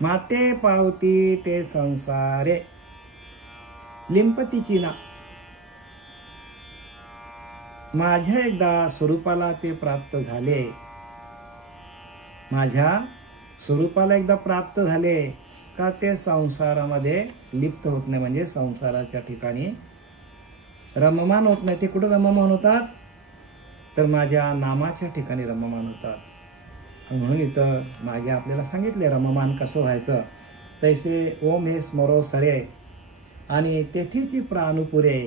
माते पावती ते संसारे लिंपतीची ना. माझ्या एकदा स्वरूपाला ते प्राप्त झाले, माझ्या स्वरूपाला एकदा प्राप्त झाले का ते संसारामध्ये लिप्त होत नाही, म्हणजे संसाराच्या ठिकाणी रममान होत नाही. ते कुठं रममान होतात तर माझ्या नामाच्या ठिकाणी रममान होतात. म्हणून इथं मागे आपल्याला सांगितले रममान कसं व्हायचं. तैसे ओम हे स्मरो सरे आणि तेथेची प्राणुपुरे.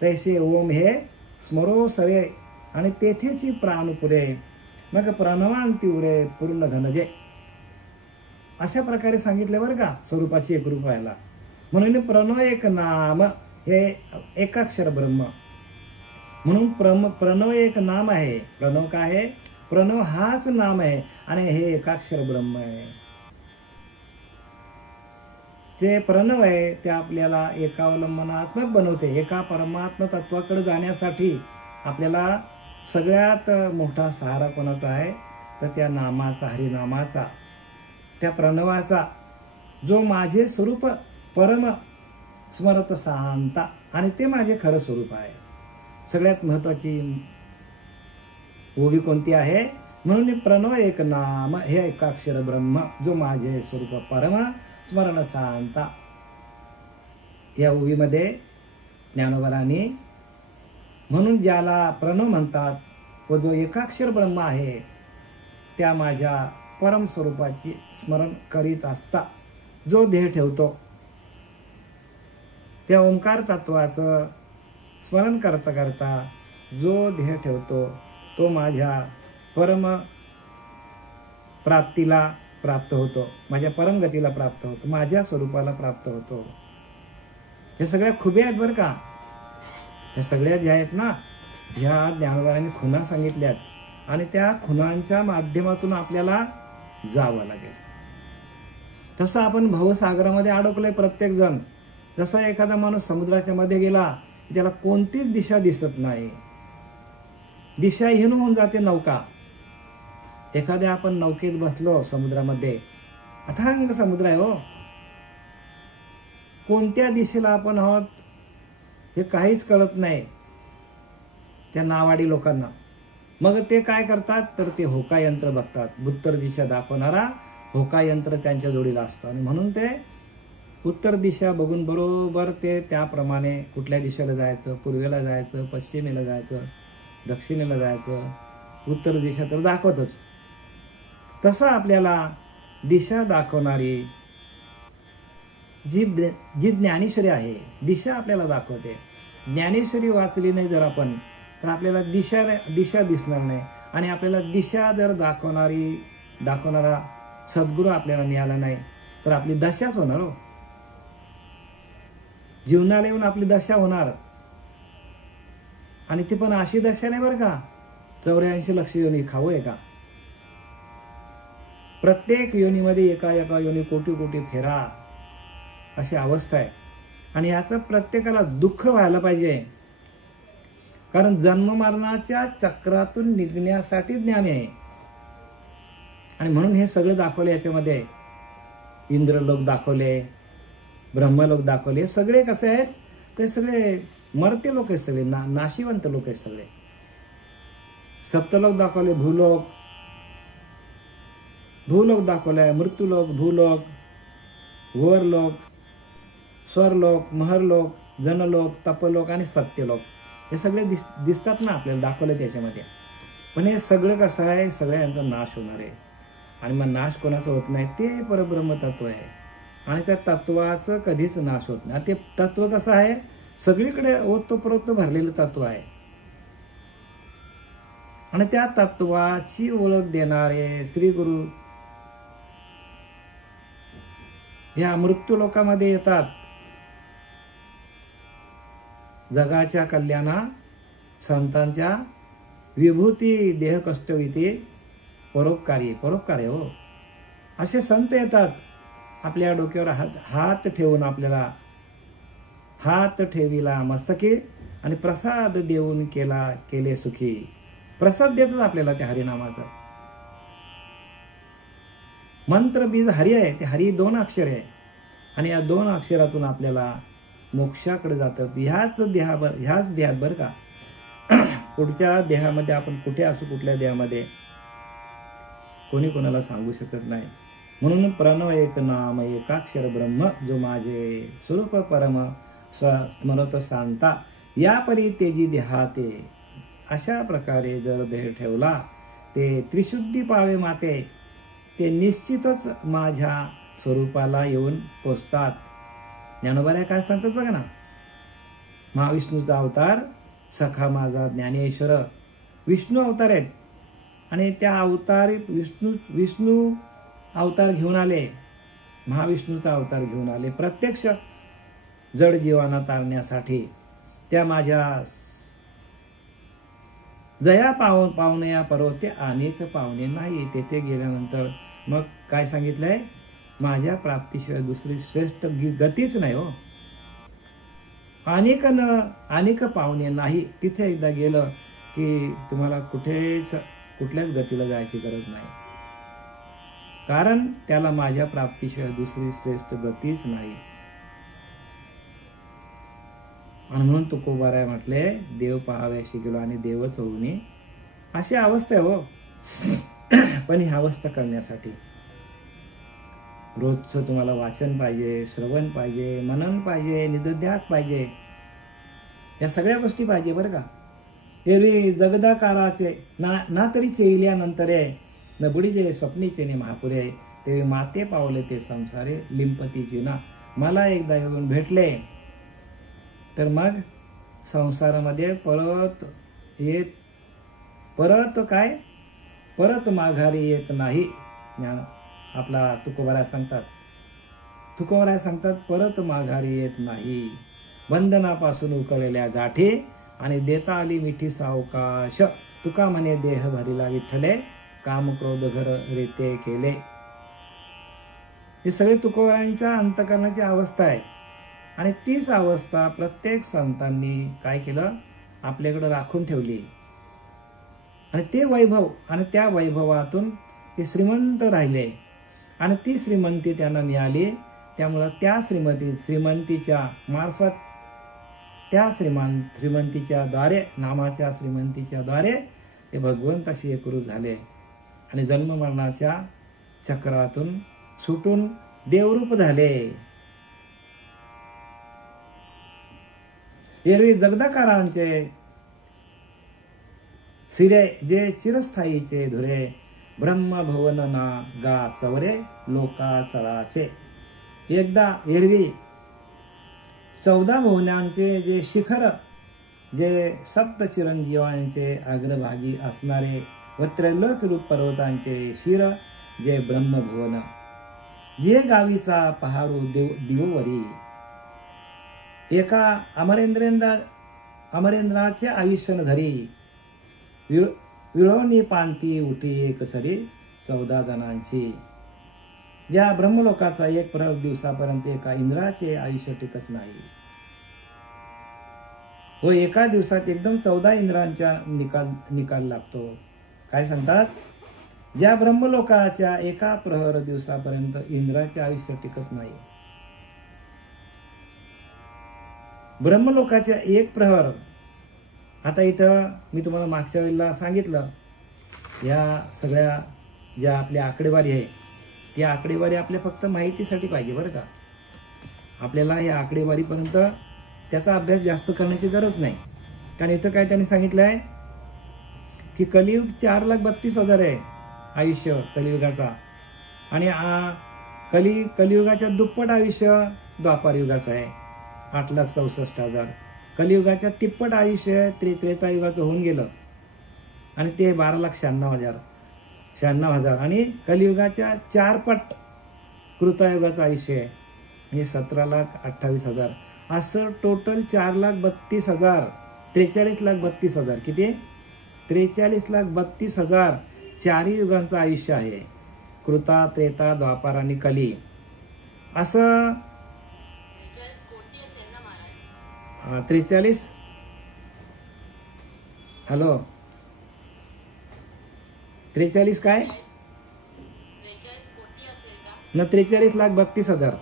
तैसे ओम हे स्मरो सरे आणि तेथेची प्राणुपुरे मग प्रणवांती उरे पूर्ण घनजे. अशा प्रकारे सांगितले बरं का स्वरूपाची एकरूप व्हायला. म्हणून प्रणव एक नाम हे एकाक्षर ब्रह्म. म्हणून प्रणव एक नाम आहे. प्रणव काय आहे? प्रणव हाच नाम आहे आणि हे एकाक्षर ब्रह्म आहे. जे प्रणव आहे ते आपल्याला एकावलंबनात्मक बनवते. एका परमात्मा तत्वाकडे जाण्यासाठी आपल्याला सगळ्यात मोठा सहारा कोणाचा आहे तर त्या नामाचा, हरिनामाचा, त्या प्रणवाचा, जो माझे स्वरूप परम स्मरत शांता आणि ते माझे खरं स्वरूप आहे. सगळ्यात महत्वाची ओवी कोणती आहे? म्हणून प्रणव एक नाम हे एकाक्षर ब्रह्म जो माझे स्वरूप परम स्मरण शांता. या ओवीमध्ये ज्ञानोबरांनी म्हणून ज्याला प्रणव म्हणतात व जो एकाक्षर ब्रह्म आहे त्या माझ्या परम स्वरूपाची स्मरण करीत असता जो ध्येय ठेवतो, त्या ओंकार तत्वाचं स्मरण करता करता जो ध्येय ठेवतो तो माझ्या परम प्राप्तीला प्राप्त होतो, माझ्या परमगतीला प्राप्त होतो, माझ्या स्वरूपाला प्राप्त होतो. हे सगळ्या खुबे आहेत बरं का. ह्या सगळ्या ज्या आहेत ना, ह्या ज्ञानोबरांनी खुणा सांगितल्यात आणि त्या खुणांच्या माध्यमातून आपल्याला जावं लागेल. तसं आपण भवसागरामध्ये अडकलोय प्रत्येक जण. जसा एखादा माणूस समुद्राच्या मध्ये गेला त्याला कोणतीच दिशा दिसत नाही, दिशाहीन होऊन जाते नौका. एखाद्या आपण नौकेत बसलो समुद्रामध्ये, अथांग समुद्र आहे हो, कोणत्या दिशेला आपण आहोत हे काहीच कळत नाही त्या नावाडी लोकांना. मग ते काय करतात तर ते होका यंत्र बघतात. उत्तर दिशा दाखवणारा होका यंत्र त्यांच्या जोडीला असतो आणि म्हणून ते उत्तर दिशा बघून बरोबर ते त्याप्रमाणे कुठल्या दिशेला जायचं, पूर्वेला जायचं, पश्चिमेला जायचं, दक्षिणेला जायचं, उत्तर दिशा तर दाखवतच. तसं आपल्याला दिशा दाखवणारी जी ज्ञानेश्वरी आहे दिशा आपल्याला दाखवते. ज्ञानेश्वरी वाचली नाही जर आपण तर आपल्याला दिशा दिसणार नाही आणि आपल्याला दिशा जर दाखवणारा सद्गुरू आपल्याला मिळाला नाही तर आपली दशाच होणार हो. जीवनाला येऊन आपली दशा होणार आणि ती पण अशी दशा नाही बरं का 84 लक्ष योनी खाऊ आहे का. प्रत्येक योनीमध्ये एका योनी कोटी कोटी फेरा अशी अवस्था आहे आणि याचं प्रत्येकाला दुःख व्हायला पाहिजे. कारण जन्म मरणाच्या चक्रातून निघण्यासाठी ज्ञान आहे आणि म्हणून हे सगळं दाखवले. याच्यामध्ये इंद्रलोक दाखवले, ब्रह्मलोक दाखवले. सगळे कसे आहेत ते सगळे मरते लोक आहेत, सगळे नाशिवंत लोक आहेत सगळे. सप्तलोक दाखवले, भूलोक दाखवलाय, मृत्यूलोक, भूलोक, वरलोक, स्वरलोक, महरलोक, जनलोक, तपलोक आणि सत्यलोक हे सगळे दिसतात ना आपल्याला दाखवले त्याच्यामध्ये. पण हे सगळं कसं आहे, सगळ्यांचा नाश होणार आहे आणि मग नाश कोणाचा होत नाही ते परब्रह्म तत्व आहे आणि त्या तत्वाचं कधीच नाश होत नाही. ते तत्व कसं आहे सगळीकडे ओतप्रोत भरलेलं तत्व आहे आणि त्या तत्वाची ओळख देणारे श्री गुरु ह्या मृत्यू लोकामध्ये येतात. जगाच्या कल्याणा संतांच्या विभूती देह कष्टविती परोपकारी हो असे संत येतात. आपल्या डोक्यावर हात ठेवून आपल्याला हात ठेविला मस्तकी आणि प्रसाद देऊन केले सुखी. प्रसाद देतात आपल्याला त्या हरिनामाचा. मंत्र बीज हरी आहे. ते हरी 2 अक्षर आहे आणि या 2 अक्षरातून आपल्याला मोक्षाकडे जातात. ह्याच देहात बरं का. पुढच्या देहामध्ये आपण कुठे असू, कुठल्या देहामध्ये कोणी कोणाला सांगू शकत नाही. म्हणून प्रणव एक नाम एकाक्षर ब्रह्म जो माझे स्वरूप परम स्मरत सांता या परी तेजी देहाते. अशा प्रकारे जर देह ठेवला ते त्रिशुद्धी पावे माते. ते निश्चितच माझ्या स्वरूपाला येऊन पोचतात. ज्ञानोबा काय सांगतात बघा ना. महाविष्णूचा अवतार सखा माझा ज्ञानेश्वर विष्णू अवतार आहेत आणि त्या अवतारी विष्णू अवतार घेऊन आले. महाविष्णूचा अवतार घेऊन आले प्रत्यक्ष जड जीवांना तारण्यासाठी. त्या माझ्या जया पावणे या पर्वते अनेक पावणे नाही. तेथे गेल्यानंतर मग काय सांगितलंय, माझ्या प्राप्तीशिवाय दुसरी श्रेष्ठ गतीच नाही हो. अनेक पावणे नाही. तिथे एकदा गेलं की तुम्हाला कुठल्याच गतीला जायची गरज नाही. कारण त्याला माझ्या प्राप्तीशिवाय दुसरी श्रेष्ठ गतीच नाही. आणि म्हणून तुकोबाराय म्हटले, देव पाहाव्याशी गेलो आणि देवच होऊ नये अशी अवस्था आहे हो. पण ही अवस्था करण्यासाठी रोजचं तुम्हाला वाचन पाहिजे, श्रवण पाहिजे, मनन पाहिजे, निधध्यास पाहिजे. या सगळ्या गोष्टी पाहिजे बरं का. एरवी जगदाकाराचे ना तरी चेविल्यानंतर न बुडीजे स्वप्नीचे ने महापुरे. ते माते पावले ते संसारे लिंपतीची ना. मला एकदा येऊन भेटले तर मग संसारामध्ये परत माघारी येत नाही. ज्ञान आपला तुकोबाराय सांगतात परत माघारी येत नाही. बंधनापासून उकळलेल्या गाठी आणि देता आली मिठी सावकाश. तुका म्हणे देह भरिला विठ्ठले काम क्रोध घर रेते केले. हे सगळे तुकोबारायांच्या अंतकरणाची अवस्था आहे. आणि तीच अवस्था प्रत्येक संतांनी काय केलं, आपल्याकडे राखून ठेवली. आणि ते वैभव आणि त्या वैभवातून ते श्रीमंत राहिले आणि ती श्रीमंती त्यांना मिळाली. त्यामुळं त्या श्रीमंतीच्या मार्फत त्या श्रीमंतीच्या द्वारे नामाच्या श्रीमंतीच्या द्वारे ते भगवंताशी एकरूप झाले आणि जन्म मरणाच्या चक्रातून सुटून देवरूप झाले. एरवी जगदाकारांचे सिरे जे चिरस्थायीचे धुरे ब्रह्मभवन ना गा चवरे लोका चळाचे. एकदा एरवी 14 भुवनांचे जे शिखर जे सप्त चिरंजीवांचे अग्रभागी असणारे व त्रैलोक रूप पर्वतांचे शिर जे ब्रह्मभुवन. जे गावीचा पहारू दिववरी. एका अमरेंद्राचे आयुष्य धरी विळवणी पांती उठी एक सरी 14 जणांची. या ब्रह्मलोकाचा एक प्रहर दिवसापर्यंत एका इंद्राचे आयुष्य टिकत नाही. व एका दिवसात एकदम 14 इंद्रांचा निकाल लागतो. काय सांगतात, ज्या ब्रह्मलोकाच्या एका प्रहर दिवसापर्यंत इंद्राचे आयुष्य टिकत नाही. ब्रह्मलोकाच्या एक प्रहर. आता इथं मी तुम्हाला मागच्या वेळेला सांगितलं, या सगळ्या ज्या आपल्या आकडेवारी आहे ती आकडेवारी आपल्या फक्त माहितीसाठी पाहिजे बरं का. आपल्याला या आकडेवारीपर्यंत त्याचा अभ्यास जास्त करण्याची गरज नाही. कारण इथं काय त्यांनी सांगितलं आहे की कलियुग 4,32,000 आहे आयुष्य कलियुगाचा. आणि कलियुगाच्या दुप्पट आयुष्य द्वापार युगाचं आहे 8,64,000. कलियुगाच्या तिप्पट आयुष्य त्रेतायुगाचं होऊन गेलं आणि ते 12,96,000 आणि कलियुगाच्या 4 पट कृतायुगाचं आयुष्य आहे म्हणजे 17,28,000. असं टोटल 4,32,000 43,32,000 किती 43,32,000 चारही युगांचं आयुष्य आहे. कृता, त्रेता, द्वापार आणि कली. असं 43 हॅलो 43 काय न 43,32,000.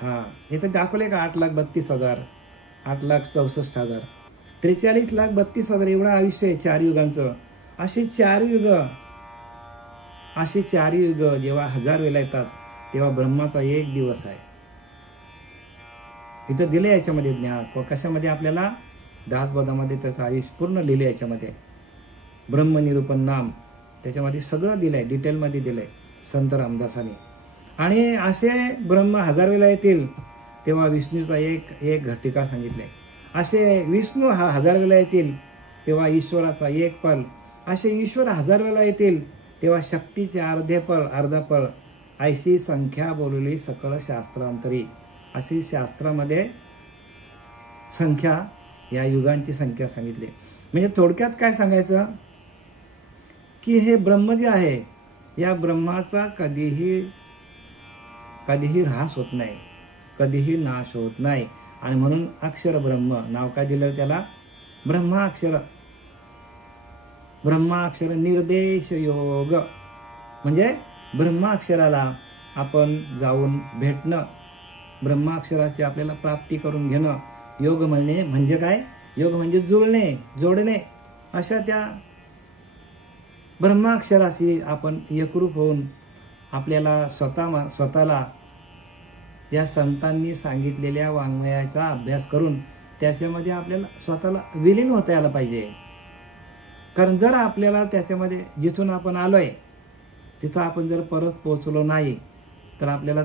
हा इथं दाखवले का 8,32,000, 8,64,000, 43,32,000 एवढं आयुष्य आहे 4 युगांचं. अशी 4 युग जेव्हा 1000 वेळा येतात तेव्हा ब्रह्माचा 1 दिवस आहे. इथं दिले याच्यामध्ये ज्ञान. कशामध्ये आपल्याला दासबोधामध्ये त्याचं आयुष्य पूर्ण लिहिले याच्यामध्ये. ब्रह्मनिरूपण नाम त्याच्यामध्ये सगळं दिलंय, डिटेलमध्ये दिलंय संत रामदासांनी. आणि असे ब्रह्म 1000 वेळा येतील तेव्हा विष्णूचा एक घटिका सांगितले. असे विष्णू 1000 वेळा येतील तेव्हा ईश्वराचा 1 पल. असे ईश्वर 1000 वेळा येतील तेव्हा शक्तीचे अर्धा पळ. ऐशी संख्या बोलली सकळ शास्त्रांतरी. अशी शास्त्रामध्ये संख्या, या युगांची संख्या सांगितली. म्हणजे थोडक्यात काय सांगायचं की हे ब्रह्म जे आहे या ब्रह्माचा कधीही ऱ्हास होत नाही, कधीही नाश होत नाही. आणि म्हणून अक्षर ब्रह्म नाव काय दिलं त्याला? ब्रह्माक्षर निर्देश योग. म्हणजे ब्रह्माक्षराला आपण जाऊन भेटणं, ब्रह्माक्षराची आपल्याला प्राप्ती करून घेणं. योग म्हणजे काय? योग म्हणजे जोडणे. अशा त्या ब्रह्माक्षराशी आपण एकरूप होऊन आपल्याला स्वतःला या संतांनी सांगितलेल्या वाङ्मयाचा अभ्यास करून त्याच्यामध्ये आपल्याला स्वतःला विलीन होता यायला पाहिजे. कारण जर आपल्याला त्याच्यामध्ये जिथून आपण आलोय तिथं आपण जर परत पोहोचलो नाही तर आपल्याला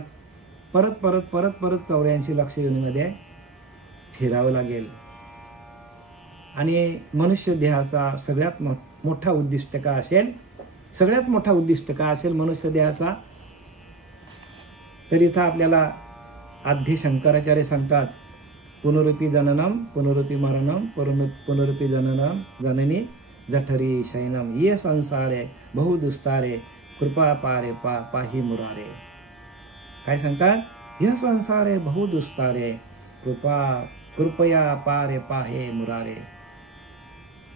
परत 84 लक्ष योनीमध्ये फिरावं लागेल. आणि मनुष्य देहाचा सगळ्यात मोठा उद्दिष्ट का असेल मनुष्य देहाचा? तर इथं आपल्याला आद्य शंकराचार्य सांगतात, पुनरुपी जननम पुनरुपी मरणम पुनरुपी जननम जननी जठरी शयनम ये संसारे बहुदुस्तारे कृपा पारे पाही मुरारे. काय सांगतात? यह संसारे बहुदुस्तारे कृपया पारे पाहे मुरारे.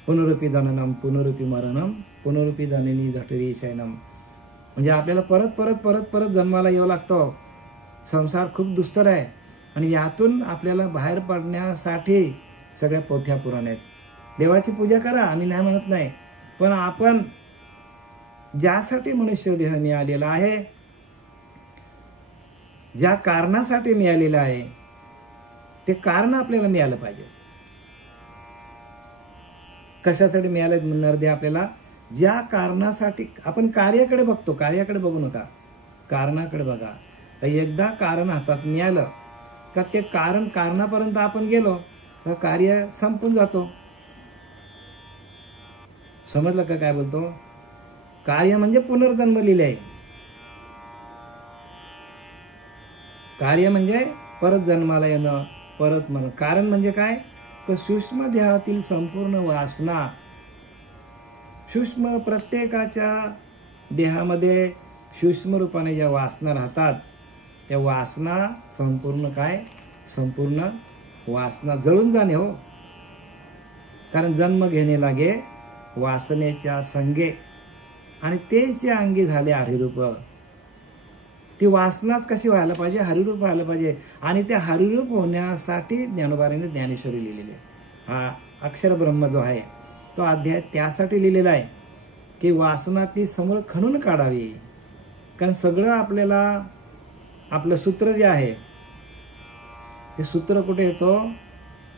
पुनरुपी जननम पुनरुपी मरणम पुनरुपी जननी जठरी शयनम. म्हणजे आपल्याला परत जन्माला यावं लागतं. संसार खूप दुस्तर आहे आणि यातून आपल्याला बाहेर पडण्यासाठी सगळ्या पोथ्या पुराण आहेत. देवाची पूजा करा, आम्ही नाही म्हणत नाही, पण आपण ज्यासाठी मनुष्य देह मिळालेला आहे, ज्या कारणासाठी मिळालेलं आहे ते कारण आपल्याला मिळालं पाहिजे. कशासाठी मिळालं म्हणणार दे? आपल्याला ज्या कारणासाठी आपण कार्याकडे बघतो, कार्याकडे बघू नका, कारणाकडे बघा. एकदा कारण हातात मिळालं का ते कारणापर्यंत आपण गेलो तर कार्य संपून जातो. समजलं का काय बोलतो? कार्य म्हणजे पुनर्जन्म लिहिले आहे. कार्य म्हणजे परत जन्माला येणं, परत म्हणणं. कारण म्हणजे काय? तर सूक्ष्म देहातील संपूर्ण वासना, सूक्ष्म प्रत्येकाच्या देहामध्ये सूक्ष्म रूपाने ज्या वासना राहतात त्या वासना संपूर्ण वासना जळून जाणे हो. कारण जन्म घेणे लागे वासनेच्या संगे आणि तेचे अंगी झाले हरिरूप. ती वासनाच कशी व्हायला पाहिजे? हरिरूप व्हायला पाहिजे. आणि त्या हरिरूप होण्यासाठी ज्ञानोबाराने ज्ञानेश्वरी लिहिलेली आहे. हा अक्षर ब्रह्म जो आहे तो अध्याय त्यासाठी लिहिलेला आहे की वासना ती समोर खणून काढावी. कारण सगळं आपल्याला आपलं सूत्र जे आहे ते सूत्र कुठे येतो?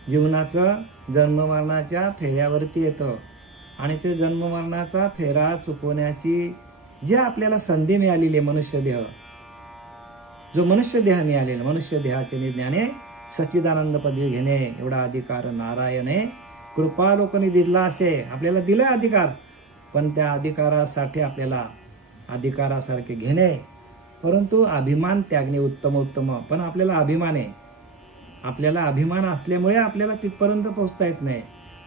जीवनाचं जन्ममरणाच्या फेऱ्यावरती येतं. आणि ते जन्ममरणाचा फेरा चुकवण्याची जी आपल्याला संधी मिळालेली आहे, मनुष्यदेह, जो मनुष्यदेह मिळालेला, मनुष्यदेहाचे ज्ञाने सच्चिदानंद पदवी घेणे एवढा अधिकार नारायणे कृपालोकांनी दिला असे. आपल्याला दिला अधिकार, पण त्या अधिकारासाठी आपल्याला अधिकारासारखे घेणे, परंतु अभिमान त्यागणे उत्तम. पण आपल्याला अभिमान आहे. आपल्याला अभिमान असल्यामुळे आपल्याला तिथपर्यंत पोहोचता येत नाही.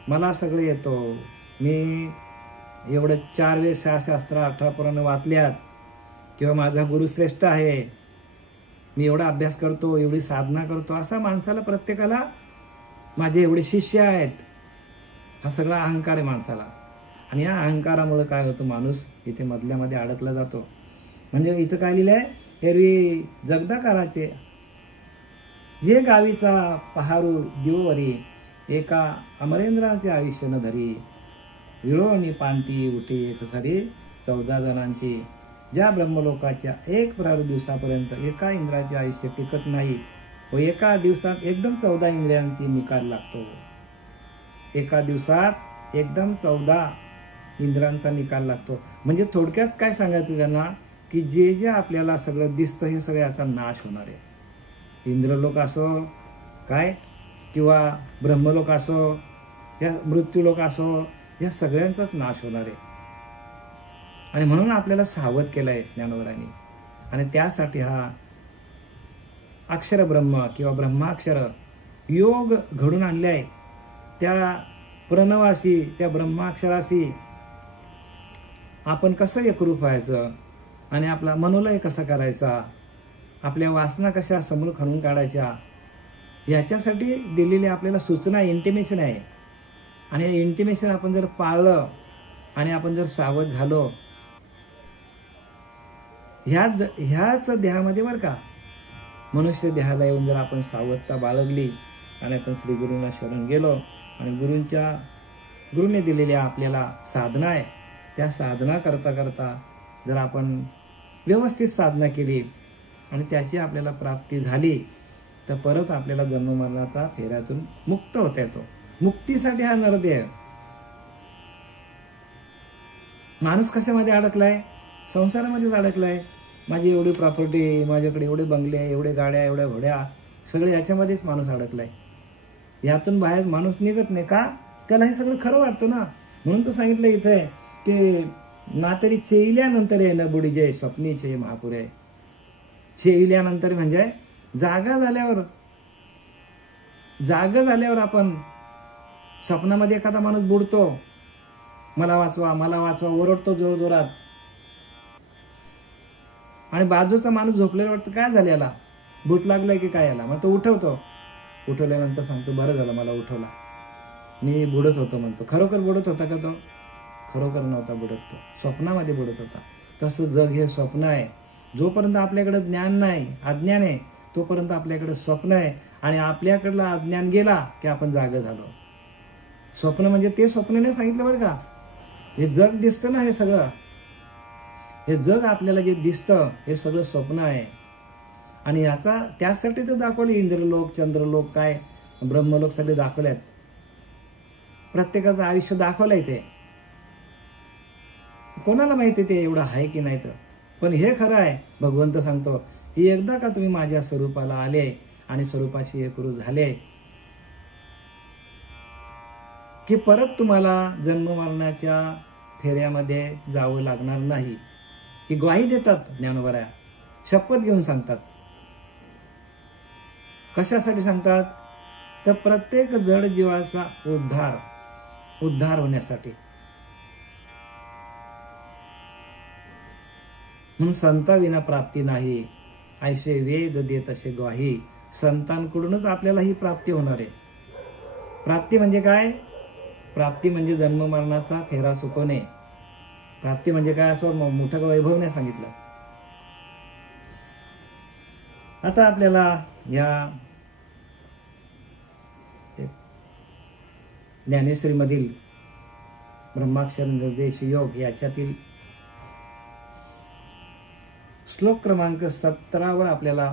मला सगळं येतो, मी एवढं 4 वेळ शास्त्र 18 पुराण वाचल्यात, किंवा माझा गुरु श्रेष्ठ आहे, मी एवढा अभ्यास करतो, एवढी साधना करतो, असा माणसाला, प्रत्येकाला माझे एवढे शिष्य आहेत, हा सगळा अहंकार आहे माणसाला. आणि या अहंकारामुळे काय होतं? माणूस इथे मधल्यामध्ये अडकला जातो. म्हणजे इथं काय लिहिलंय, एरवी जगदाकाराचे जे गावीचा पहारू दिववरी, एका अमरेंद्राचे आयुष्य न धरी, विळोणी पांती उठी एक सरी 14 जणांची. ज्या ब्रह्मलोकाच्या एक प्रहर दिवसापर्यंत एका इंद्राचे आयुष्य टिकत नाही व एका दिवसात एकदम 14 इंद्रियांची निकाल लागतो. एका दिवसात एकदम 14 इंद्रांचा निकाल लागतो. म्हणजे थोडक्यात काय सांगायचं त्यांना, की जे जे आपल्याला सगळं दिसतं हे सगळं याचा नाश होणार आहे. इंद्रलोक असो काय किंवा ब्रह्मलोक असो या मृत्यूलोक असो, या सगळ्यांचाच नाश होणार आहे. आणि म्हणून आपल्याला सावध केलंय ज्ञानोबरांनी. आणि त्यासाठी हा अक्षर ब्रह्म किंवा ब्रह्माक्षर योग घडून आणले आहे. त्या प्रणवाशी, त्या ब्रह्माक्षराशी आपण कसं एकरूप व्हायचं आणि आपला मनोलय कसा करायचा, आपल्या वासना कशा समोर खणून काढायच्या, याच्यासाठी दिलेली आपल्याला सूचना इंटिमेशन आहे. आणि हे इंटिमेशन आपण जर पाळलं आणि आपण जर सावध झालो, ह्याच देहामध्ये बरं का, मनुष्य देहाला येऊन जर आपण सावधता बाळगली आणि आपण श्री गुरूंना शरण गेलो आणि गुरूने दिलेल्या आपल्याला साधना आहे, त्या साधना करता करता जर आपण व्यवस्थित साधना केली आणि त्याची आपल्याला प्राप्ती झाली, तर परत आपल्याला जन्ममरणाचा फेऱ्यातून मुक्त होता येतो. मुक्तीसाठी हा नरदेह. माणूस कशामध्ये अडकलाय? संसारामध्येच अडकलाय. माझी एवढी प्रॉपर्टी, माझ्याकडे एवढे बंगले, एवढे गाड्या, एवढ्या घोड्या, सगळे याच्यामध्येच माणूस अडकलाय. यातून बाहेर माणूस निघत नाही का? त्याला हे सगळं खरं वाटतं ना. म्हणून तर सांगितलं इथे की ना तरी चेईल्यानंतर आहे न बुडी जय स्वप्नीचे महापुरे. चेईल्यानंतर म्हणजे जागा झाल्यावर आपण स्वप्नामध्ये एखादा माणूस बुडतो, मला वाचवा मला वाचवा ओरडतो जोरजोरात, आणि बाजूचा माणूस झोपलेला वाटतं काय झालं याला, भूत लागलंय की काय याला. मग तो उठवतो. उठवल्यानंतर सांगतो बरं झालं मला उठवला, मी बुडत होतो म्हणतो. खरोखर बुडत होता का तो? खरोखर नव्हता बुडत, तो स्वप्नामध्ये बुडत होता. तसं जग हे स्वप्न आहे. जोपर्यंत आपल्याकडे ज्ञान नाही, अज्ञान आहे, तोपर्यंत आपल्याकडे स्वप्न आहे. आणि आपल्याकडलं अज्ञान गेला की आपण जागं झालो. स्वप्न म्हणजे ते स्वप्न नाही सांगितलं बरं का. हे जग दिसतं ना, हे सगळं, हे जग आपल्याला जे दिसतं हे सगळं स्वप्न आहे. आणि याचा त्यासाठी तर दाखवले इंद्रलोक, चंद्रलोक, काय ब्रह्मलोक सगळे दाखवल्यात. प्रत्येकाचं आयुष्य दाखवलंय ते. कोणाला माहिती ते एवढं आहे की नाही. तर पण हे खरं आहे, भगवंत सांगतो की एकदा का तुम्ही माझ्या स्वरूपाला आले आणि स्वरूपाशी एकरूप झाले की परत तुम्हाला जन्म मरणाच्या फेऱ्यामध्ये जावं लागणार नाही. ही ग्वाही देतात ज्ञानोबा, शपथ घेऊन सांगतात. कशासाठी सांगतात? तर प्रत्येक जड जीवाचा उद्धार होण्यासाठी. म्हणून संताविना प्राप्ती नाही, ऐसे वेद देत असे ग्वाही. संतांकडूनच आपल्याला ही प्राप्ती होणार आहे. प्राप्ती म्हणजे काय? प्राप्ती म्हणजे जन्म मरणाचा फेरा चुकवणे. प्राप्ती म्हणजे काय असं मोठं वैभव नाही सांगितलं. आता आपल्याला या ज्ञानेश्वरी मधील ब्रह्माक्षर निर्देश योग याच्यातील श्लोक क्रमांक 17वर आपल्याला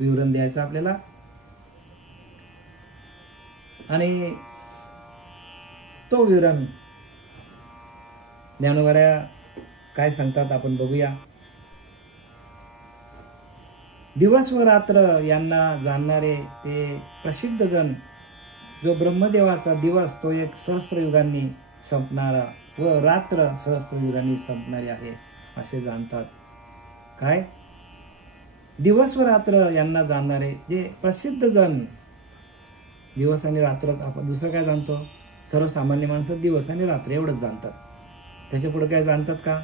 विवरण द्यायचं आपल्याला. आणि तो विवरण ज्ञानोबा काय सांगतात आपण बघूया. दिवस व रात्र यांना जाणणारे ते प्रसिद्ध जण, जो ब्रह्मदेवाचा दिवस तो 1 सहस्त्रयुगांनी संपणारा व रात्र सहस्त्रयुगांनी संपणारी आहे असे जाणतात. काय? दिवस व रात्र यांना जाणणारे जे प्रसिद्ध जण. दिवस आणि रात्र आपण दुसरं काय जाणतो? सर्वसामान्य माणसं दिवस आणि रात्र एवढंच जाणतात. त्याच्या पुढे काय जाणतात का?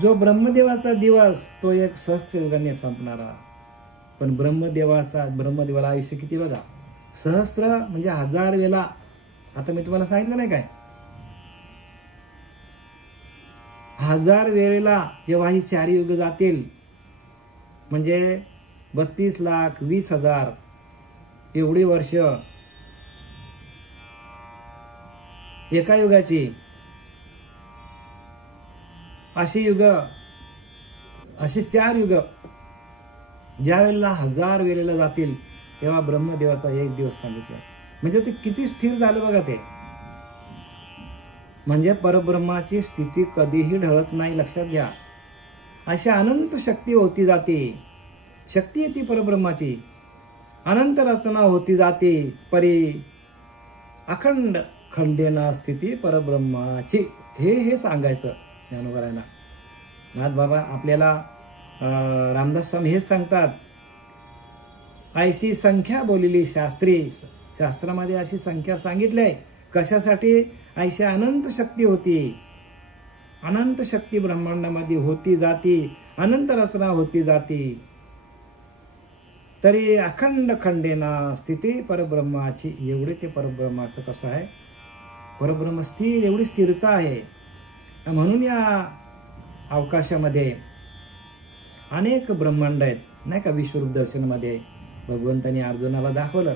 जो ब्रह्मदेवाचा दिवस तो 1 सहस्त्रयुगांनी संपणारा. पण ब्रह्मदेवाला आयुष्य किती बघा, सहस्त्र म्हणजे 1000 वेळा. आता मी तुम्हाला सांगितलं नाही काय, 1000 वेळेला जेव्हा ही 4 युग जातील, म्हणजे 32,20,000 एवढी वर्ष एका युगाची, अशी 4 युग ज्या वेळेला 1000 वेळेला जातील तेव्हा ब्रह्मदेवाचा एक दिवस सांगितला. म्हणजे ते किती स्थिर झालं बघा ते. म्हणजे परब्रह्माची स्थिती कधीही ढळत नाही, लक्षात घ्या. अशी अनंत शक्ती होती जाते, शक्ती येते परब्रह्माची, अनंत रचना होती जाते, परी अखंड खंडेना स्थिती परब्रह्माची. हे सांगायचं ज्ञानोबरायांना. नाथ बाबा आपल्याला रामदास स्वामी हेच सांगतात, ऐशी संख्या बोलिली शास्त्री. शास्त्रामध्ये अशी संख्या सांगितली. कशासाठी? ऐशी अनंत शक्ती होती, अनंत शक्ती ब्रह्मांडामध्ये होती जाती, अनंत रचना होती जाती, तरी अखंड खंडेना स्थिती परब्रह्माची. एवढे ते परब्रह्माचं कसं आहे, परब्रह्म स्थिर, एवढी स्थिरता आहे. म्हणून या अवकाशामध्ये अनेक ब्रह्मांड आहेत, नाही का. विश्वरूप दर्शनमध्ये भगवंतानी अर्जुनाला दाखवलं,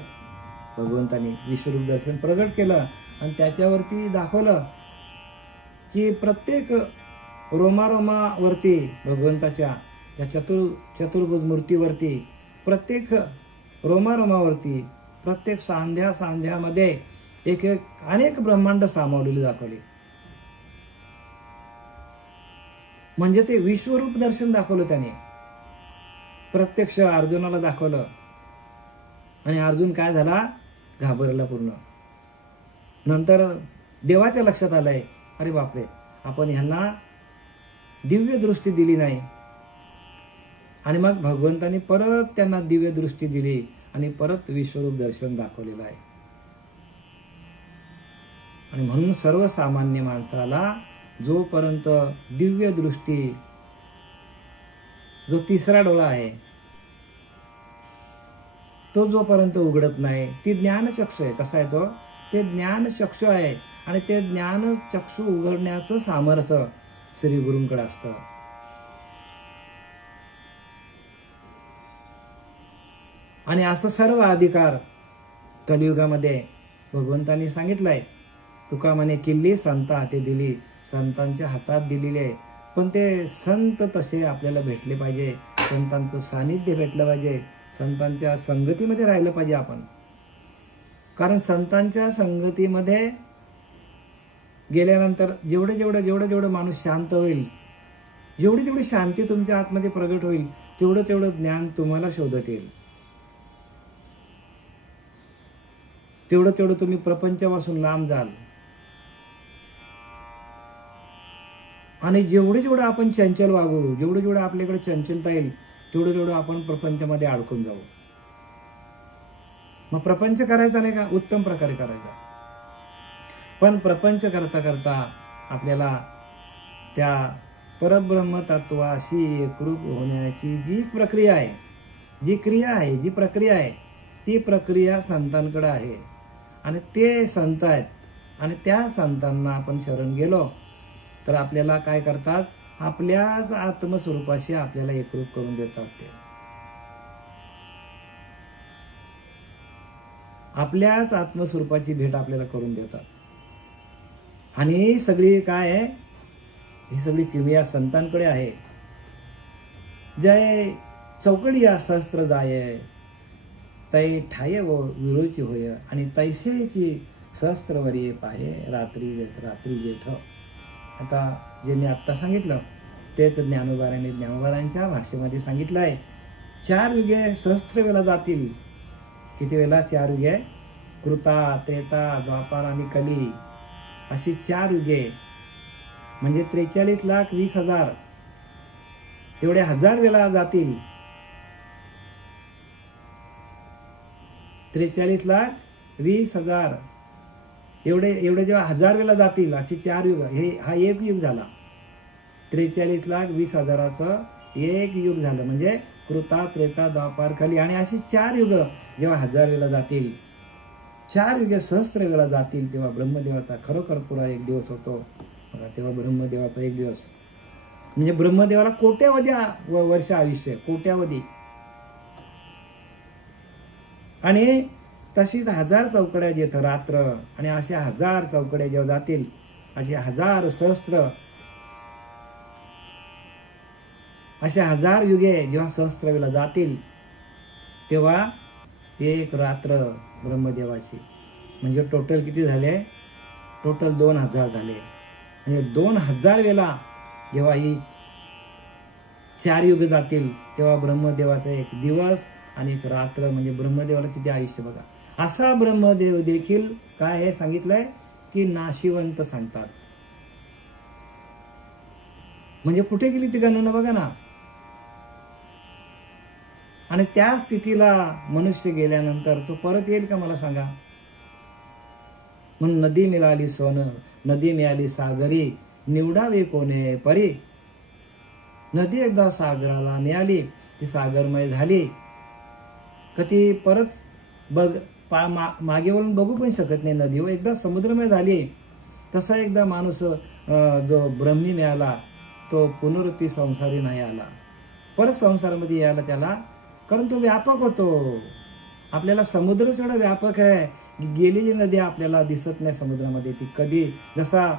भगवंतानी विश्वरूप दर्शन प्रगट केलं आणि त्याच्यावरती दाखवलं की प्रत्येक रोमारोमावरती भगवंताच्या त्या चतुर्भुज मूर्तीवरती, प्रत्येक रोमारोमावरती, प्रत्येक सांध्यामध्ये एक अनेक ब्रह्मांड सामावलेली दाखवली. म्हणजे ते विश्वरूप दर्शन दाखवलं त्याने, प्रत्यक्ष अर्जुनाला दाखवलं. आणि अर्जुन काय झाला, घाबरला पूर्ण. नंतर देवाच्या लक्षात आलंय, अरे बापरे, आपण ह्यांना दिव्य दृष्टी दिली नाही. आणि मग भगवंतानी परत त्यांना दिव्य दृष्टी दिली आणि परत विश्वरूप दर्शन दाखवलेलं आहे. आणि म्हणून सर्वसामान्य माणसाला जोपर्यंत दिव्य दृष्टी, जो तिसरा डोळा आहे, तो जोपर्यंत उघडत नाही, ती ज्ञानचक्षु आहे. कसा आहे तो? ते ज्ञानचक्षु आहे. आणि ते ज्ञानचक्षु उघडण्याचं सामर्थ्य श्री गुरूंकडे असतं. आणि असं सर्व अधिकार कलियुगामध्ये भगवंतांनी सांगितलंय. तुका म्हणे किल्ली संता हाती दिली, संतांच्या हातात दिलेली आहे. पण ते संत तसे आपल्याला भेटले पाहिजे, संतांचं सानिध्य भेटलं पाहिजे, संतांच्या संगतीमध्ये राहिलं पाहिजे आपण. कारण संतांच्या संगतीमध्ये गेल्यानंतर जेवढं माणूस शांत होईल, जेवढी शांती तुमच्या आतमध्ये प्रगट होईल, तेवढं ज्ञान तुम्हाला शोधत येईल. तेवढं तुम्ही प्रपंचापासून लांब जाल. आणि जेवढं आपण चंचल वागू, जेवढं आपल्याकडे चंचलता येईल, तेवढं आपण प्रपंचामध्ये अडकून जाऊ. मग प्रपंच करायचा नाही का? उत्तम प्रकारे करायचा. पण प्रपंच करता करता आपल्याला त्या परब्रह्म तत्वाशी एकरूप होण्याची जी प्रक्रिया आहे, जी क्रिया आहे, जी प्रक्रिया आहे, ती प्रक्रिया संतांकडे आहे. आणि ते संत आहेत. आणि त्या संतांना आपण शरण गेलो तर आपल्याला काय करतात? आपल्याच आत्मस्वरूपाशी आपल्याला एकरूप करून देतात. ते आपल्याच आत्मस्वरूपाची भेट आपल्याला करून देतात. आणि सगळी काय आहे? ही सगळी किमया संतांकडे आहे. जय चौकडिया सहस्त्र जाय, तै ठाय व विरोची होय, आणि तैसेची सहस्त्रवरी पाहे रात्री जेथ. आता जे मी आत्ता सांगितलं तेच ज्ञानोबारांच्या भाषेमध्ये सांगितलं आहे. 4 युगे सहस्त्र वेळा जातील. किती वेळा? 4 युगे. कृता, त्रेता, द्वापार आणि कली, अशी 4 युगे. म्हणजे 43,20,000 एवढे 1000 वेळा जातील. 43,20,000 एवढे जेव्हा 1000 वेळा जातील, अशी 4 युग. हा एक युग झाला. 43,20,000चं एक युग झालं. म्हणजे कृता, त्रेता, द्वापार, कली, आणि अशी 4 युग जेव्हा 1000 वेळा जातील, 4 युगे सहस्त्र वेळा जातील, तेव्हा ब्रह्मदेवाचा खरोखर पुरा एक दिवस होतो. तेव्हा ब्रह्मदेवाचा एक दिवस म्हणजे ब्रह्मदेवाला कोट्यावधी वर्ष आयुष्य, कोट्यावधी. आणि तशीच 1000 चौकड्या जेथं रात्र, आणि अशा 1000 चौकड्या जेव्हा जातील, असे 1000 सहस्त्र, अशा 1000 युगे जेव्हा सहस्त्रवेला जातील, तेव्हा एक रात्र ब्रह्मदेवाची. म्हणजे टोटल किती झाले? टोटल 2000 झाले. म्हणजे 2000 वेळा जेव्हा ही 4 युग जातील, तेव्हा ब्रह्मदेवाचा एक दिवस आणि एक रात्र, म्हणजे ब्रह्मदेवाला किती आयुष्य बघा. असा ब्रह्मदेव देखील काय हे सांगितलंय की नाशिवंत सांगतात. म्हणजे कुठे गेली ती गणना बघा ना. आणि त्या स्थितीला मनुष्य गेल्यानंतर तो परत येईल का मला सांगा. म्हणून नदी मिळाली सोनं, नदी मिळाली सागरी, निवडावे कोणे परी. नदी एकदा सागराला मिळाली, ती सागरमय झाली, कधी परत मागे वळून बघू पण शकत नाही नदी. व एकदा समुद्रमय झाली, तसा एकदा माणूस जो ब्रह्मी मिळाला, तो पुनरुपी संसारी नाही आला, परत संसारामध्ये यायला त्याला, कारण तो व्यापक होतो. आपल्याला समुद्रच एवढा व्यापक आहे, गेलेली नदी आपल्याला दिसत नाही समुद्रामध्ये. ती कधी जसा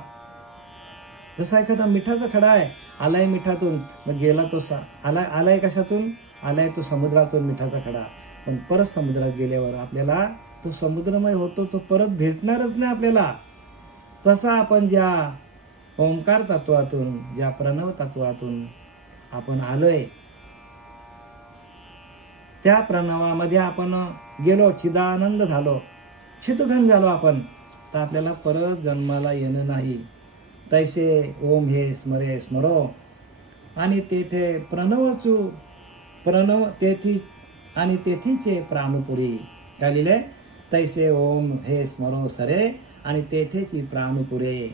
एखादा मिठाचा खडा आहे, आलाय मिठातून, मग गेला तो आलाय कशातून? आलाय तो समुद्रातून, मिठाचा खडा. पण परत समुद्रात गेल्यावर आपल्याला तो समुद्रमय होतो, तो परत भेटणारच नाही आपल्याला. तसा आपण ज्या ओंकार तत्वातून, ज्या प्रणव तत्वातून आपण आलोय, त्या प्रणवामध्ये आपण गेलो, चिदानंद झालो, चितघन झालो आपण, तर आपल्याला परत जन्माला येणं नाही. तैसे ओम हे स्मरे स्मरो, आणि तेथे प्रणव तेथी, आणि तेथीचे प्राणपुरी. काय लिहिले? तैसे ओम हे स्मरो सरे, आणि तेथेची प्राणपुरे.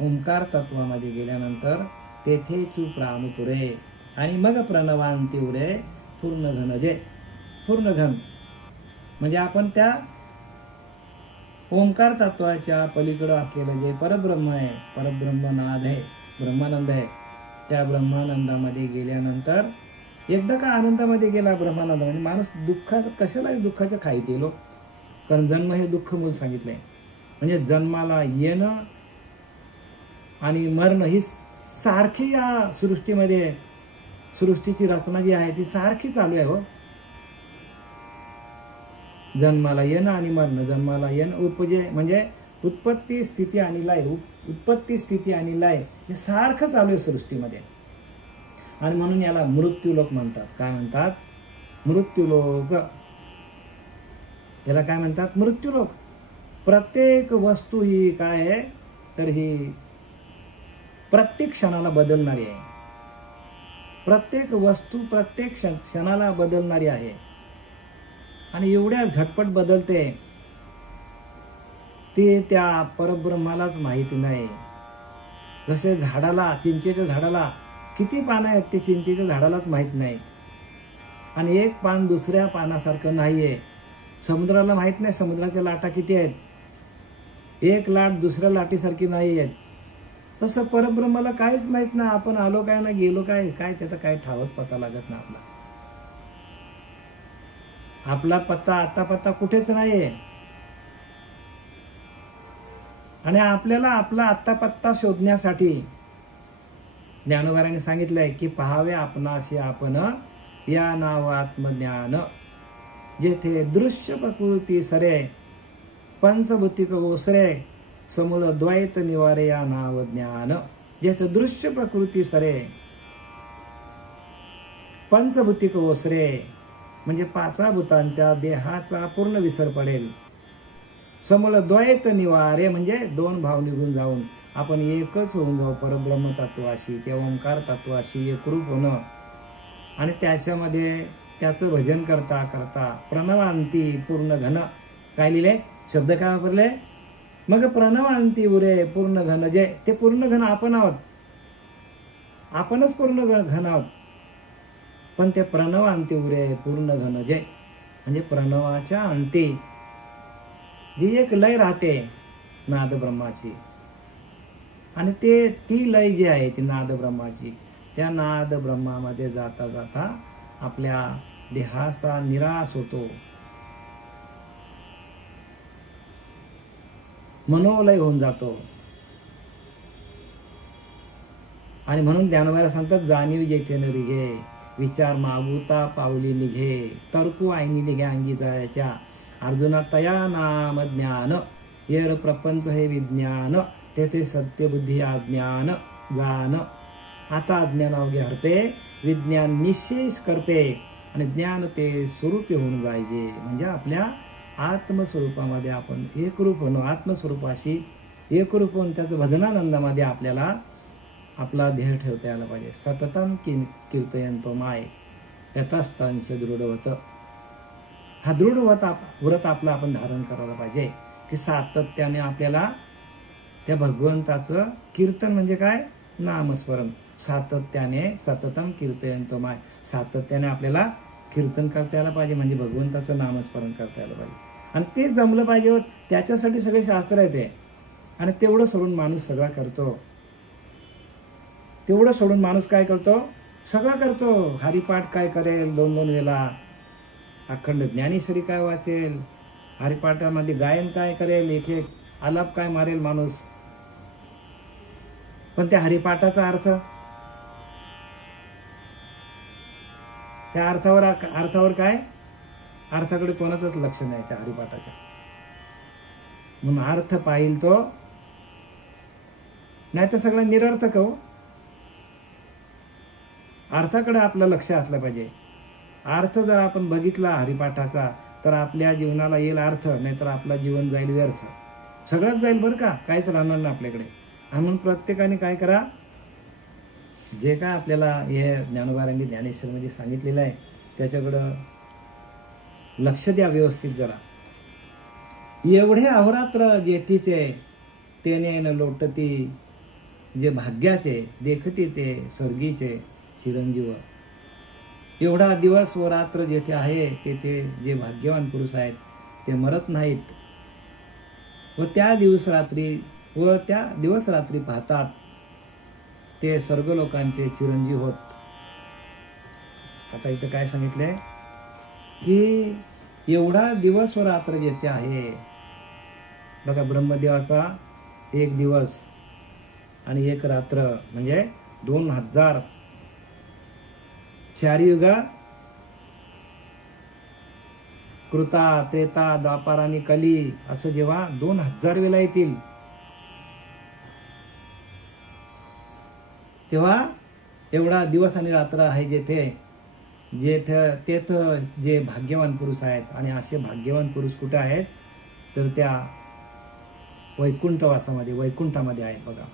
ओंकार तत्वामध्ये गेल्यानंतर तेथेची प्राणपुरे, आणि मग प्रणवांती उरे पूर्ण घन. जे पूर्ण घन म्हणजे आपण त्या ओंकार तत्वाच्या पलीकडे असलेलं जे परब्रह्म आहे, परब्रह्मनाद आहे, ब्रह्मानंद आहे, त्या ब्रह्मानंदामध्ये गेल्यानंतर एकदा का आनंदामध्ये गेला ब्रह्मानंद, म्हणजे माणूस कशाला दुःखाच्या खाईत येलो. कारण जन्म हे दुःख मूळ सांगितलंय. म्हणजे जन्माला येणं आणि मरणं ही सारखी या सृष्टीमध्ये, सृष्टीची रचना जी आहे ती सारखी चालू आहे. हो, जन्माला येणं आणि मरणं, जन्माला येणं उपजे म्हणजे उत्पत्ती स्थिती आणि लय, उत्पत्ती स्थिती आणि लय हे सारखं चालू आहे सृष्टीमध्ये. आणि म्हणून याला मृत्यूलोक म्हणतात. काय म्हणतात? मृत्यूलोक. याला काय म्हणतात? मृत्यूलोक. प्रत्येक वस्तू ही काय आहे तर ही प्रत्येक क्षणाला बदलणारी आहे. प्रत्येक वस्तू प्रत्येक क्षणाला बदलणारी आहे, आणि एवढ्या झटपट बदलते ते त्या परब्रह्मालाच माहिती नाही. जसे झाडाला, चिंचेच्या झाडाला किती पानं आहेत ते चिंचेच्या झाडालाच माहित नाही, आणि एक पान दुसऱ्या पानासारखं नाहीये. समुद्राला माहित नाही समुद्राच्या लाटा किती आहेत, एक लाट दुसऱ्या लाटीसारखी नाही आहेत. तसं परब्रह्माला काहीच माहित नाही. आपण आलो काय ना गेलो काय, त्याचा काय ठावच पत्ता लागत ना आपला. आपला पत्ता, आता पत्ता कुठेच नाहीये. आणि आपल्याला आपला आत्ता पत्ता शोधण्यासाठी ज्ञानोबारांनी सांगितलंय की पहावे आपणाशी आपण या नाव आत्मज्ञान, जेथे दृश्य प्रकृती सरे, पंचभूतिक ओसरे, समूल द्वैत निवारे या नाव ज्ञान. जेथे दृश्य प्रकृती सरे, पंचभूतिक ओसरे म्हणजे 5 भूतांच्या देहाचा पूर्ण विसर पडेल. समूल द्वैत निवारे म्हणजे 2 भाव निघून जाऊन आपण एकच होऊन जाऊ परब्रह्म तत्वाशी, त्या ओंकार तत्वाशी एकरूप होणं. आणि त्याच्यामध्ये त्याचं भजन करता करता प्रणवांती पूर्ण घन. काय लिहिले शब्द? काय वापरले? मग प्रणवांती उरे पूर्ण घन. जे ते पूर्ण घन आपण आहोत, आपणच पूर्ण घन आहोत. पण ते प्रणवांती उरे पूर्ण घन. जे म्हणजे प्रणवाच्या अंती जी एक लय राहते नाद ब्रह्माची, आणि ती लय जी आहे ती नाद ब्रह्माची, त्या नाद ब्रह्मामध्ये जाता जाता आपल्या देहाचा निराश होतो, मनोलय होऊन जातो. आणि म्हणून ज्ञानोबाला सांगतात, जाणीव जेथे न रिघे, विचार मागुता पावली निघे, तर्कू आईनी निघे अंगी जायच्या, अर्जुना तया नाम ज्ञान, येर प्रपंच हे विज्ञान, तेथे सत्य बुद्धी अज्ञान जान, आता अज्ञान अवघे हरपे, विज्ञान निशेष करते, आणि ज्ञान ते स्वरूपी होऊन जायचे. म्हणजे आपल्या आत्मस्वरूपामध्ये आपण एकरूप होणं, आत्मस्वरूपाशी एकरूप होऊन त्याचं भजनानंदामध्ये आपल्याला आपला ध्येय ठेवता यायला पाहिजे. सततम कीर्तयंतो माय यथास्थांश दृढवत, हा दृढ व्रत आपलं आपण धारण करायला पाहिजे की सातत्याने आपल्याला त्या भगवंताचं कीर्तन म्हणजे काय, नामस्मरण, सातत्याने सततम कीर्तयंतो माय, सातत्याने आपल्याला कीर्तन करता यायला पाहिजे, म्हणजे भगवंताचं नामस्मरण करता यायला पाहिजे. आणि ते जमलं पाहिजे, त्याच्यासाठी सगळे शास्त्र आहे ते. आणि तेवढं सोडून माणूस सगळा करतो, तेवढं सोडून माणूस काय करतो, सगळं करतो. हरिपाठ काय करेल 2-2 वेळा, अखंड ज्ञानेश्वरी काय वाचेल, हरिपाठामध्ये गायन काय करेल, एक आलाप काय मारेल माणूस. पण त्या हरिपाठाचा अर्थ, त्या अर्थावर काय, अर्थाकडे कोणाचंच लक्ष नाही त्या हरिपाठाच्या. म्हणून अर्थ पाहिल तो, नाही तर सगळं निरर्थक हो. अर्थाकडे आपलं लक्ष असलं पाहिजे. अर्थ जर आपण बघितला हरिपाठाचा तर आपल्या जीवनाला येईल अर्थ, नाहीतर आपलं जीवन जाईल व्यर्थ, सगळंच जाईल बरं का, काहीच राहणार नाही आपल्याकडे. आणि म्हणून प्रत्येकाने काय करा, जे काय आपल्याला हे ज्ञानोबारांनी ज्ञानेश्वरीमध्ये सांगितलेलं आहे त्याच्याकडं लक्ष द्या व्यवस्थित जरा. एवढे अहोरात्र जेथीचे तेने न लोटती, जे भाग्याचे देखती ते स्वर्गीचे चिरंजीव. एवढा दिवस व रात्र जेथे आहे तेथे जे भाग्यवान पुरुष आहेत ते मरत नाहीत, व त्या दिवस रात्री पाहतात ते स्वर्गलोकांचे चिरंजीव होत. आता इथं काय सांगितलंय की एवढा दिवस व रात्र जेथे आहे बघा, ब्रह्मदेवाचा 1 दिवस आणि 1 रात्र म्हणजे 2000 4 युगा, कृता, त्रेता, द्वापार आणि कली, असं जेव्हा 2000 वेळा येतील तेव्हा एवढा दिवस आणि रात्र आहे तेथं जे भाग्यवान पुरुष आहेत. आणि असे भाग्यवान पुरुष कुठे आहेत तर त्या वैकुंठामध्ये आहेत बघा.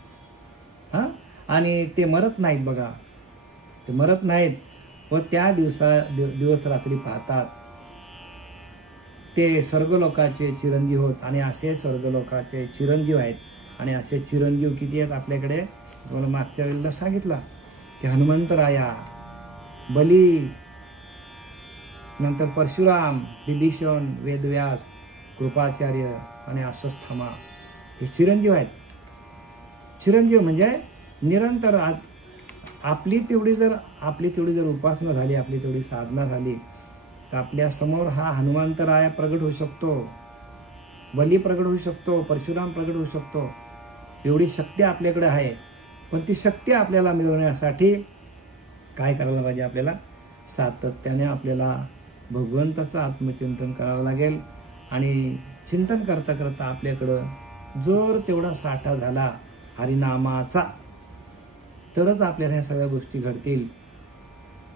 हा, आणि ते मरत नाहीत बघा, ते मरत नाहीत. व त्या दिवस रात्री पाहतात ते स्वर्गलोकाचे चिरंजीव होत. आणि असे स्वर्गलोकाचे चिरंजीव आहेत. आणि असे चिरंजीव किती आहेत आपल्याकडे, तुम्हाला मागच्या वेळेला सांगितलं की हनुमंतराया, बली, नंतर परशुराम, विभीषण, वेदव्यास, कृपाचार्य आणि अश्वत्थामा, हे चिरंजीव आहेत. चिरंजीव म्हणजे निरंतर आपली तेवढी जर उपासना झाली, आपली तेवढी साधना झाली तर आपल्या समोर हा हनुमंतराया प्रगट होऊ शकतो, बली प्रगट होऊ शकतो, परशुराम प्रगट होऊ शकतो. एवढी शक्ती आपल्याकडे आहे. पण ती शक्ती आपल्याला मिळवण्यासाठी काय करायला पाहिजे, आपल्याला सातत्याने आपल्याला भगवंताचं आत्मचिंतन करावं लागेल. आणि चिंतन करता करता आपल्याकडं जर तेवढा साठा झाला हरिनामाचा तरच आपल्याला ह्या सगळ्या गोष्टी घडतील.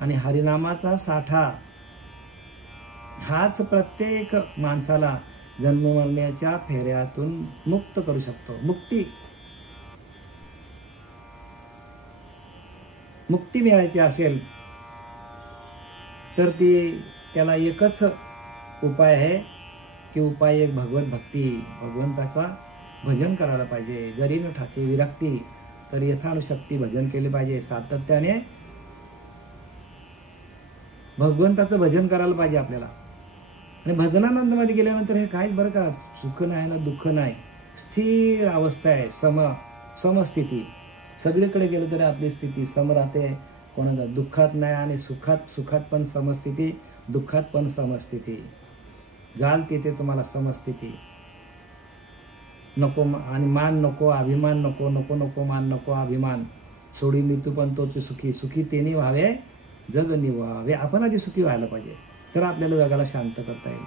आणि हरिनामाचा साठा हाच प्रत्येक माणसाला जन्ममरण्याच्या फेऱ्यातून मुक्त करू शकतो. मुक्ती मिळायची असेल तर त्याला एकच उपाय आहे की उपाय एक भगवत भक्ती, भगवंताचा भजन करायला पाहिजे. जरी न ठाके विरक्ती तर यथानुशक्ती भजन केले पाहिजे. सातत्याने भगवंताचं भजन करायला पाहिजे आपल्याला. आणि भजनानंदमध्ये गेल्यानंतर हे काहीच बरं का, सुख नाही ना दुःख नाही, स्थिर अवस्था आहे, समस्थिती. सगळीकडे गेलं तरी आपली स्थिती सम राहते. कोणाला दुःखात नाही आणि सुखात पण समस्थिती, दुःखात पण समस्थिती. जाल तिथे तुम्हाला समस्थिती. नको आणि मान नको, अभिमान नको, नको नको मान नको अभिमान. सोडी मृत्यू पण तोच सुखी, सुखी तेने व्हावे जग निव्हावे. आपण आधी सुखी व्हायला पाहिजे, तर आपल्याला जगाला शांत करता येईल.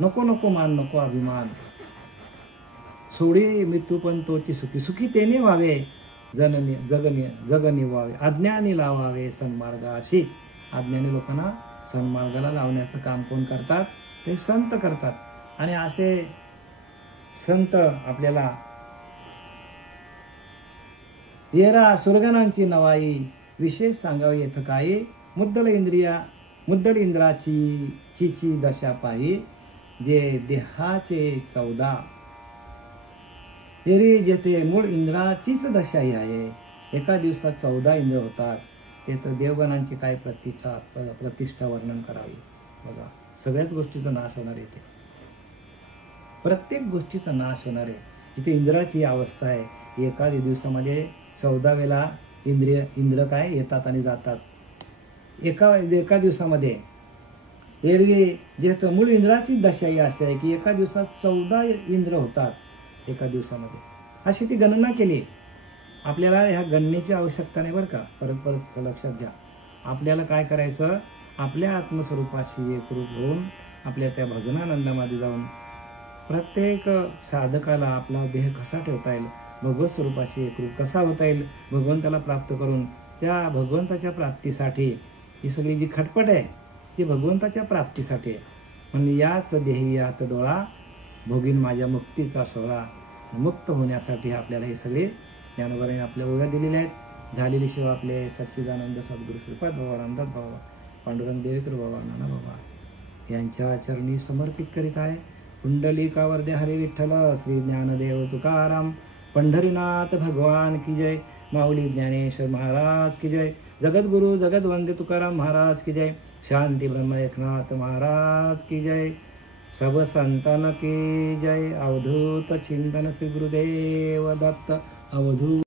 नको नको मान नको अभिमान. सोडी मृत्यू पण तोची सुखी, सुखी तेने व्हावे जग निव्हावे. अज्ञानी लावावे सन्मार्गाशी. अज्ञानी लोकांना सन्मार्गाला लावण्याचं काम कोण करतात? ते संत करतात. आणि असे संत आपल्याला येरा सुरगणांची नवाई विशेष सांगावी येथ काही. मुद्दल इंद्राची चीची दशा पायी जे देहाचे 14. एरी जेथे मूळ इंद्राचीच दशाही आहे. एका दिवसात 14 इंद्र होतात. ते तर देवगणांची काय प्रतिष्ठा वर्णन करावी. बघा, सगळ्याच गोष्टीचा नाश होणार आहे. प्रत्येक गोष्टीचा नाश होणार आहे. जिथे इंद्राची अवस्था आहे, एका दिवसामध्ये 14 वेळा इंद्र काय येतात आणि जातात. एका दिवसामध्ये. एरवी जे मूळ इंद्राची दशा ही अशी आहे की एका दिवसात 14 इंद्र होतात एका दिवसामध्ये. अशी ती गणना केली. आपल्याला ह्या गणनेची आवश्यकता नाही बरं का. परत लक्षात घ्या. आपल्याला काय करायचं? आपल्या आत्मस्वरूपाशी एकरूप होऊन आपल्या त्या भजनानंदामध्ये जाऊन प्रत्येक साधकाला आपला देह कसा ठेवता येईल, भगवत स्वरूपाशी एकरूप कसा होता येईल, भगवंताला प्राप्त करून त्या भगवंताच्या प्राप्तीसाठी ही सगळी जी खटपट आहे ती भगवंताच्या प्राप्तीसाठी आहे. म्हणून याच देही याच डोळा भोगीन माझ्या मुक्तीचा सोहळा. मुक्त होण्यासाठी आपल्याला हे सगळे ज्ञानोबाने आपल्या ओव्या दिलेल्या आहेत. झालेली शिव आपले सच्चिदानंद सद्गुरू श्रीपाद बाबा रामदास बाबा, पांडुरंग देवेकर बाबा, नाना बाबा यांच्या चरणी समर्पित करीत आहे. कुंडलिकावर्दे हरी विठ्ठल श्री ज्ञानदेव तुकाराम पंढरीनाथ भगवान की जय. माऊली ज्ञानेश्वर महाराज की जय. जगद्गुरु जगद्वंदे तुकाराम महाराज की जय. शांती ब्रह्म एकनाथ महाराज की जय. सब संतन की जय. अवधूत चिंतन श्री गुरुदेव दत्त. अवधूत